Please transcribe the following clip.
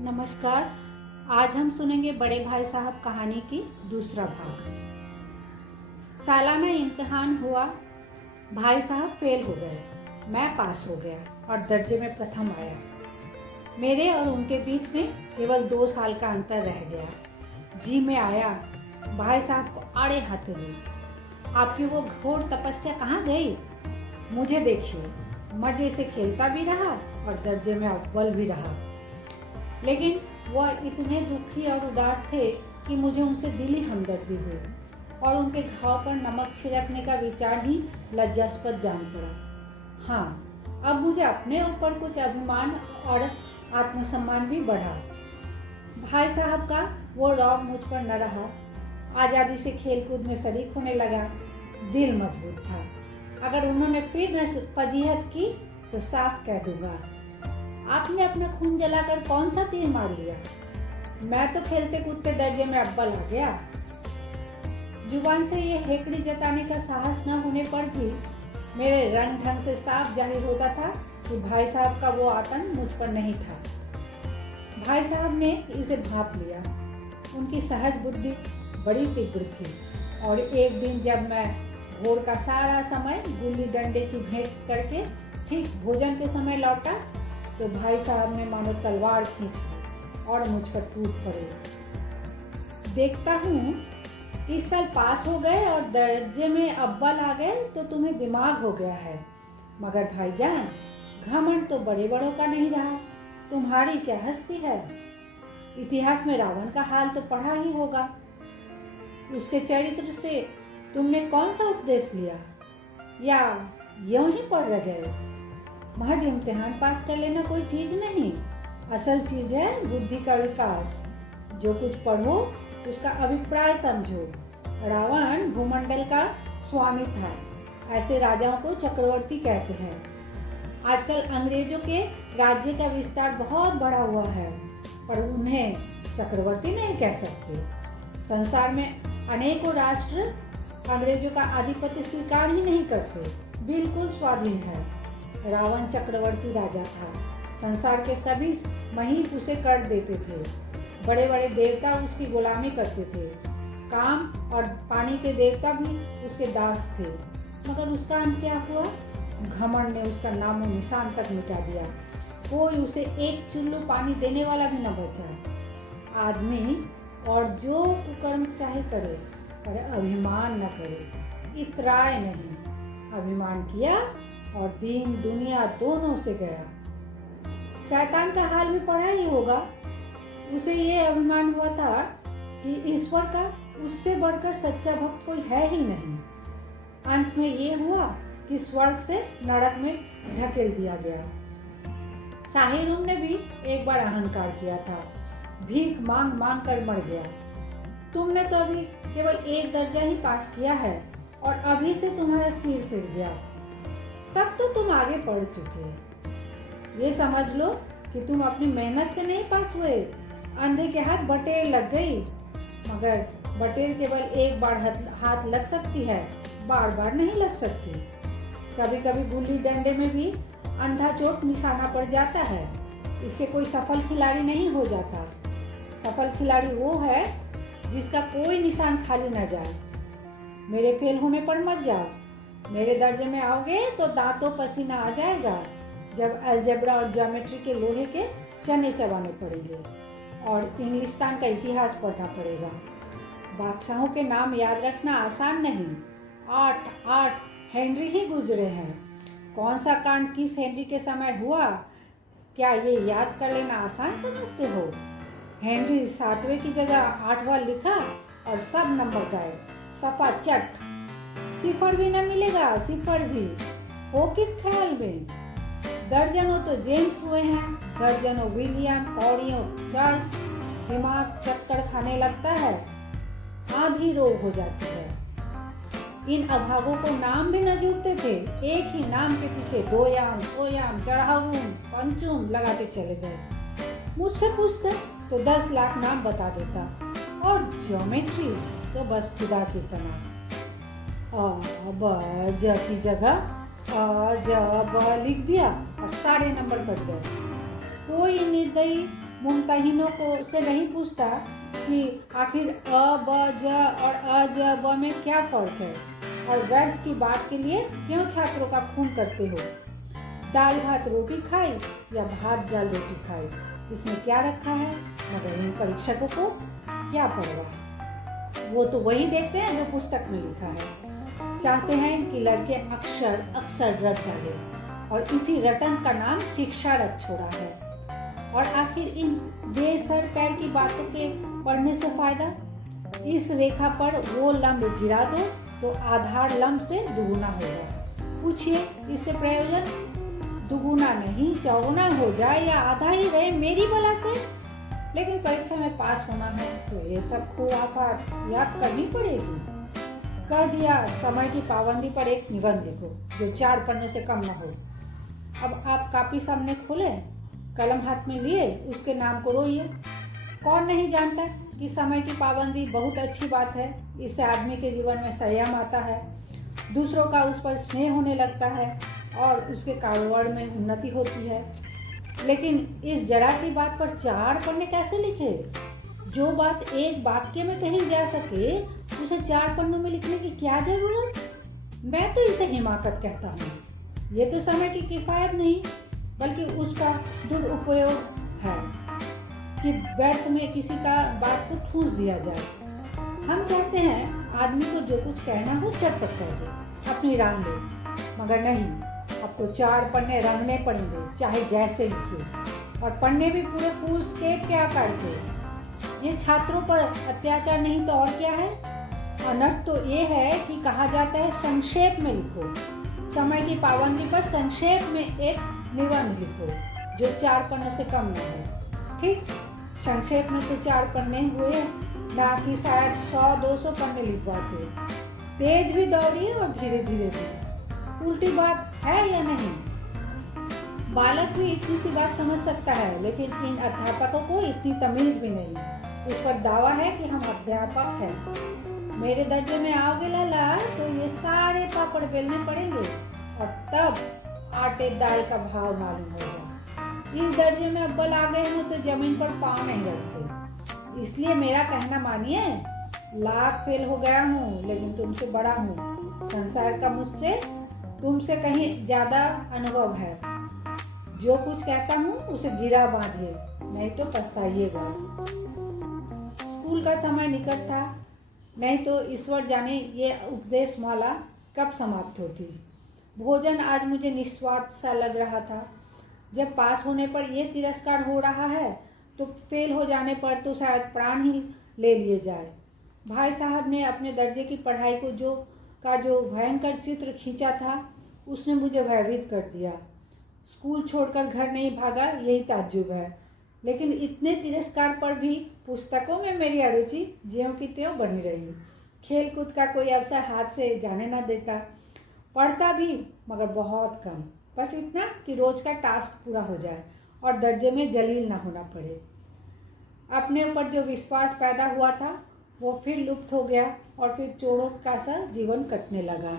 नमस्कार। आज हम सुनेंगे बड़े भाई साहब कहानी की दूसरा भाग। सालाना इम्तिहान हुआ। भाई साहब फेल हो गए, मैं पास हो गया और दर्जे में प्रथम आया। मेरे और उनके बीच में केवल 2 साल का अंतर रह गया। जी में आया भाई साहब को आड़े हाथे ली। आपकी वो घोर तपस्या कहाँ गई? मुझे देखिए, मजे से खेलता भी रहा और दर्जे में अव्वल भी रहा। लेकिन वह इतने दुखी और उदास थे कि मुझे उनसे दिली हमदर्दी हुई और उनके घाव पर नमक छिड़कने का विचार ही लज्जास्पद जान पड़ा। हाँ, अब मुझे अपने ऊपर कुछ अभिमान और आत्मसम्मान भी बढ़ा। भाई साहब का वो रौब मुझ पर न रहा। आज़ादी से खेलकूद में शरीक होने लगा। दिल मजबूत था। अगर उन्होंने फिर न फजीहत की तो साफ कह दूंगा, आपने अपना खून जलाकर कौन सा तीर मार लिया? मैं तो खेलते कूदते दर्जे में अव्वल आ गया। जुबान से ये हेकड़ी जताने का साहस न होने पर भी मेरे रंग ढंग से साफ जाहिर होता था कि भाई साहब का वो आतंक मुझ पर नहीं था। भाई साहब ने इसे भांप लिया। उनकी सहज बुद्धि बड़ी तीव्र थी और एक दिन जब मैं भोर का सारा समय गुल्ली डंडे की भेंट करके ठीक भोजन के समय लौटा तो भाई साहब ने मानो तलवार खींच ली और मुझ पर टूट पड़े। देखता हूँ इस साल पास हो गए और दर्जे में अव्वल आ गए तो तुम्हें दिमाग हो गया है। मगर भाईजान, घमंड तो बड़े बड़ों का नहीं रहा। तुम्हारी क्या हस्ती है। इतिहास में रावण का हाल तो पढ़ा ही होगा। उसके चरित्र से तुमने कौन सा उपदेश लिया या यूं ही पढ़ रह गए? महज इम्तिहान पास कर लेना कोई चीज़ नहीं। असल चीज़ है बुद्धि का विकास। जो कुछ पढ़ो उसका अभिप्राय समझो। रावण भूमंडल का स्वामी था। ऐसे राजाओं को चक्रवर्ती कहते हैं। आजकल अंग्रेजों के राज्य का विस्तार बहुत बढ़ा हुआ है, पर उन्हें चक्रवर्ती नहीं कह सकते। संसार में अनेकों राष्ट्र अंग्रेजों का आधिपत्य स्वीकार ही नहीं करते, बिल्कुल स्वाधीन है। रावण चक्रवर्ती राजा था। संसार के सभी महीप उसे कर देते थे। बड़े बड़े देवता उसकी गुलामी करते थे। काम और पानी के देवता भी उसके दास थे। मगर उसका अंत क्या हुआ? घमंड ने उसका नामो निशान तक मिटा दिया। कोई उसे एक चुल्लू पानी देने वाला भी न बचा। आदमी और जो कुकर्म चाहे करे, पर अभिमान न करे, इतराए नहीं। अभिमान किया और दीन दुनिया दोनों से गया। शैतान का हाल भी पढ़ा ही होगा। उसे ये अभिमान हुआ था कि ईश्वर का उससे बढ़कर सच्चा भक्त कोई है ही नहीं। अंत में ये हुआ कि स्वर्ग से नरक में ढकेल दिया गया। साहिरुम ने भी एक बार अहंकार किया था। भीख मांग मांग कर मर गया। तुमने तो अभी केवल 1 दर्जा ही पास किया है और अभी से तुम्हारा सिर फिर गया। तब तो तुम आगे बढ़ चुके। ये समझ लो कि तुम अपनी मेहनत से नहीं पास हुए। अंधे के हाथ बटेर लग गई। मगर बटेर केवल एक बार हाथ लग सकती है, बार बार नहीं लग सकती। कभी कभी गुल्ली डंडे में भी अंधा चोट निशाना पड़ जाता है। इससे कोई सफल खिलाड़ी नहीं हो जाता। सफल खिलाड़ी वो है जिसका कोई निशान खाली न जाए। मेरे फेल होने पर मत जाओ। मेरे दर्जे में आओगे तो दांतों पसीना आ जाएगा जब अलजेब्रा और ज्योमेट्री के लोहे के चने चबाने पड़ेंगे और इंग्लिस्तान का इतिहास पढ़ना पड़ेगा। बादशाहों के नाम याद रखना आसान नहीं। 8 हेनरी ही गुजरे हैं। कौन सा कांड किस हेनरी के समय हुआ, क्या ये याद कर लेना आसान समझते हो? हेनरी 7वें की जगह 8वां लिखा और सब नंबर गए। सफा चट। सिफर भी न मिलेगा, सिफर भी हो किस ख्याल में? दर्जनों तो जेम्स हुए हैं, दर्जनों विलियम, कौड़ियों चार्ल्स। दिमाग चक्कर खाने लगता है, आधी रोग हो जाती है। इन अभागों को नाम भी न जुड़ते थे। एक ही नाम के पीछे 2 याम, 100 याम, चढ़ाऊं, पंचुम लगाते चले गए। मुझसे पूछते तो 10 लाख नाम बता देता और ज्योमेट्री तो बस खुदा की पनाह। ब ज की जगह ज ब लिख दिया और सारे नंबर कट गए। कोई निर्दयी मुमतहिनों को से नहीं पूछता कि आखिर अ ब ज और अ ज ब में क्या फर्क है और व्यर्थ की बात के लिए क्यों छात्रों का खून करते हो। दाल भात रोटी खाई या भात दाल रोटी खाई, इसमें क्या रखा है, मगर इन परीक्षकों को क्या परवाह। वो तो वही देखते हैं जो पुस्तक में लिखा है। चाहते हैं कि लड़के अक्षर अक्सर रट डालें और इसी रटन का नाम शिक्षा रख छोड़ा है। और आखिर इन बेसर पैर की बातों के पढ़ने से फायदा। इस रेखा पर वो लंब गिरा दो तो आधार लंब से दुगुना होगा। पूछिए इससे प्रयोजन, दुगुना नहीं चौगुना हो जाए या आधा ही रहे मेरी बला से। लेकिन परीक्षा में पास होना है तो ये सब खुराफात याद करनी पड़ेगी। कर दिया समय की पाबंदी पर एक निबंध लिखो जो 4 पन्नों से कम न हो। अब आप कापी सामने खोले, कलम हाथ में लिए उसके नाम को रोइए। कौन नहीं जानता कि समय की पाबंदी बहुत अच्छी बात है। इससे आदमी के जीवन में संयम आता है, दूसरों का उस पर स्नेह होने लगता है और उसके कारोबार में उन्नति होती है। लेकिन इस जरा सी बात पर 4 पन्ने कैसे लिखे? जो बात एक वाक्य में कही जा सके उसे 4 पन्नों में लिखने की क्या जरूरत? मैं तो इसे हिमाकत कहता हूँ। ये तो समय की किफायत नहीं बल्कि उसका दुरुपयोग है कि व्यर्थ में किसी का बात को ठूस दिया जाए। हम चाहते हैं आदमी को जो कुछ कहना हो चटपट कर दे, अपनी राह ले, मगर नहीं, आपको 4 पन्ने रंगने पड़ेंगे चाहे जैसे लिखिए, और पन्ने भी पूरे फुल स्केप के आकार के। ये छात्रों पर अत्याचार नहीं तो और क्या है? अनर्थ तो ये है कि कहा जाता है संक्षेप में लिखो। समय की पाबंदी पर संक्षेप में एक निबंध लिखो जो 4 पन्नों से कम न हो। ठीक, संक्षेप में तो 4 पन्ने हुए, ना कि शायद 100-200 पन्ने लिखवाते। तेज भी दौड़िए और धीरे धीरे भी। उल्टी बात है या नहीं? बालक भी इतनी सी बात समझ सकता है, लेकिन इन अध्यापकों को इतनी तमीज भी नहीं। उस पर दावा है कि हम अध्यापक हैं। मेरे दर्जे में आओगे लाला तो ये सारे पापड़ बेलने पड़ेंगे और तब आटे दाल का भाव मालूम होगा। इस दर्जे में अव्वल आ गए हो तो जमीन पर पाँव नहीं रखते। इसलिए मेरा कहना मानिए, लाख फेल हो गया हूँ लेकिन तुमसे बड़ा हूँ। संसार का मुझसे तुमसे कहीं ज्यादा अनुभव है। जो कुछ कहता हूँ उसे गिरा बांधिए, नहीं तो पछताइएगा। स्कूल का समय निकट था, नहीं तो ईश्वर जाने ये उपदेश माला कब समाप्त होती। भोजन आज मुझे निस्वाद सा लग रहा था। जब पास होने पर यह तिरस्कार हो रहा है तो फेल हो जाने पर तो शायद प्राण ही ले लिए जाए। भाई साहब ने अपने दर्जे की पढ़ाई को जो भयंकर चित्र खींचा था उसने मुझे भयभीत कर दिया। स्कूल छोड़कर घर नहीं भागा, यही ताज्जुब है। लेकिन इतने तिरस्कार पर भी पुस्तकों में मेरी अरुचि ज्यों की त्यों बनी रही। खेल कूद का कोई अवसर हाथ से जाने न देता। पढ़ता भी मगर बहुत कम, बस इतना कि रोज का टास्क पूरा हो जाए और दर्जे में जलील न होना पड़े। अपने ऊपर जो विश्वास पैदा हुआ था वो फिर लुप्त हो गया और फिर चोरों का सा जीवन कटने लगा।